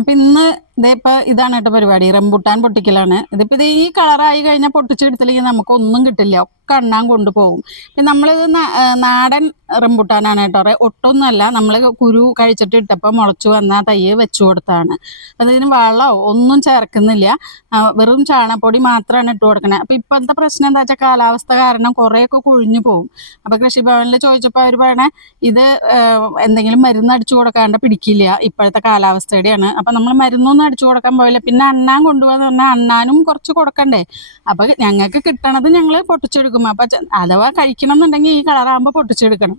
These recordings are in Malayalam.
അപ്പൊ ഇന്ന് ഇതേപ്പോ ഇതാണ് കേട്ടോ പരിപാടി, റംബുട്ടാൻ പൊട്ടിക്കലാണ്. ഇതിപ്പോ ഇത് ഈ കളറായി കഴിഞ്ഞാൽ പൊട്ടിച്ചെടുത്തില്ലെങ്കിൽ നമുക്ക് ഒന്നും കിട്ടില്ല, ഒക്കെ അണ്ണാൻ കൊണ്ടുപോകും. പിന്നെ നമ്മളിത് നാടൻ റംബുട്ടാനാണ് കേട്ടോ, ഒട്ടൊന്നുമല്ല. നമ്മൾ കുരു കഴിച്ചിട്ട് ഇട്ടപ്പോൾ മുളച്ചു വന്ന തയ്യ് വെച്ചു കൊടുത്താണ്. അതിന് വളമോ ഒന്നും ചേർക്കുന്നില്ല, വെറും ചാണകപ്പൊടി മാത്രമാണ് ഇട്ട് കൊടുക്കണേ. അപ്പൊ ഇപ്പോഴത്തെ പ്രശ്നം എന്താ വെച്ചാൽ കാലാവസ്ഥ കാരണം കുറേയൊക്കെ കൊഴിഞ്ഞു പോകും. അപ്പൊ കൃഷിഭവനിൽ ചോദിച്ചപ്പോൾ അവർ പറയണേ ഇത് എന്തെങ്കിലും മരുന്ന് അടിച്ചു കൊടുക്കാണ്ട് പിടിക്കില്ല, ഇപ്പോഴത്തെ കാലാവസ്ഥയുടെയാണ്. അപ്പൊ നമ്മൾ മരുന്നൊന്നും അടിച്ചു കൊടുക്കാൻ പോയില്ല. പിന്നെ അണ്ണാൻ കൊണ്ടുപോകാന്ന് പറഞ്ഞാൽ അണ്ണാനും കുറച്ച് കൊടുക്കണ്ടേ. അപ്പൊ ഞങ്ങൾക്ക് കിട്ടണത് ഞങ്ങൾ പൊട്ടിച്ചെടുക്കും. അപ്പൊ അഥവാ കഴിക്കണം എന്നുണ്ടെങ്കിൽ ഈ കളറാകുമ്പോൾ പൊട്ടിച്ചെടുക്കണം.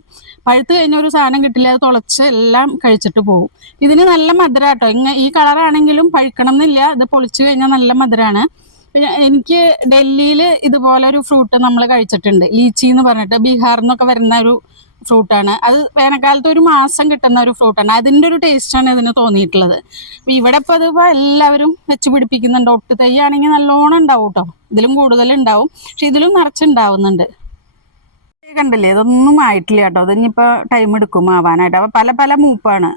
പഴുത്ത് കഴിഞ്ഞ ഒരു സാധനം കിട്ടില്ല, അത് തുളച്ച് എല്ലാം കഴിച്ചിട്ട് പോകും. ഇതിന് നല്ല മധുര കേട്ടോ. ഈ കളറാണെങ്കിലും പഴുക്കണം എന്നില്ല, ഇത് പൊളിച്ചു കഴിഞ്ഞാൽ നല്ല മധുരമാണ്. എനിക്ക് ഡൽഹിയിൽ ഇതുപോലെ ഒരു ഫ്രൂട്ട് നമ്മൾ കഴിച്ചിട്ടുണ്ട്, ലീച്ചി എന്ന് പറഞ്ഞിട്ട്, ബീഹാറിൽ നിന്നൊക്കെ വരുന്ന ഒരു ഫ്രൂട്ടാണ്. അത് വേനൽക്കാലത്ത് ഒരു മാസം കിട്ടുന്ന ഒരു ഫ്രൂട്ടാണ്. അതിൻ്റെ ഒരു ടേസ്റ്റാണ് ഇതിന് തോന്നിയിട്ടുള്ളത്. അപ്പം ഇവിടെ ഇപ്പോൾ അതിപ്പോൾ എല്ലാവരും വെച്ച് പിടിപ്പിക്കുന്നുണ്ട്. ഒട്ട് തൈ ആണെങ്കിൽ നല്ലോണം ഉണ്ടാവും കേട്ടോ, ഇതിലും കൂടുതൽ ഉണ്ടാവും, പക്ഷെ ഇതിലും നിറച്ചുണ്ടാവുന്നുണ്ട്. കണ്ടില്ലേ, ഇതൊന്നും ആയിട്ടില്ല കേട്ടോ. ഇതിനിപ്പോൾ ടൈം എടുക്കും ആവാനായിട്ട്. അപ്പോൾ പല പല മൂപ്പാണ്.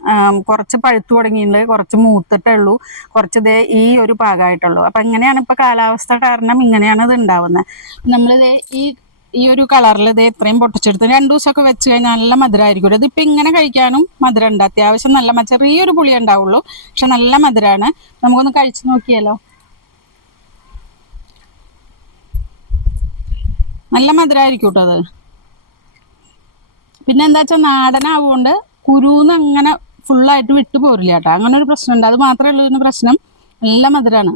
കുറച്ച് പഴുത്തു തുടങ്ങിയിട്ടുണ്ട്, കുറച്ച് മൂത്തിട്ടേ ഉള്ളൂ, കുറച്ച് ഇതേ ഈ ഒരു പാകമായിട്ടുള്ളൂ. അപ്പം ഇങ്ങനെയാണ് ഇപ്പോൾ കാലാവസ്ഥ കാരണം ഇങ്ങനെയാണ് ഇത് ഉണ്ടാവുന്നത്. നമ്മളിത് ഈ ഒരു കളറിൽ ഇതേ ഇത്രയും പൊട്ടിച്ചെടുത്ത് 2 ദിവസമൊക്കെ വെച്ച് കഴിഞ്ഞാൽ നല്ല മധുരമായിരിക്കും. ഇതിപ്പോൾ ഇങ്ങനെ കഴിക്കാനും മധുരം ഉണ്ട്, അത്യാവശ്യം നല്ല ചെറിയൊരു പുളി ഉണ്ടാവുള്ളൂ, പക്ഷെ നല്ല മധുരമാണ്. നമുക്കൊന്ന് കഴിച്ചു നോക്കിയാലോ. നല്ല മധുരമായിരിക്കും കേട്ടോ അത്. പിന്നെ എന്താ വെച്ചാൽ നാടനാവുകൊണ്ട് കുരുന്ന് അങ്ങനെ ഫുള്ളായിട്ട് വിട്ടു പോരില്ല കേട്ടോ, അങ്ങനെ ഒരു പ്രശ്നമുണ്ട്. അത് മാത്രമേ ഉള്ളൂ ഇതിന് പ്രശ്നം, നല്ല മധുരമാണ്.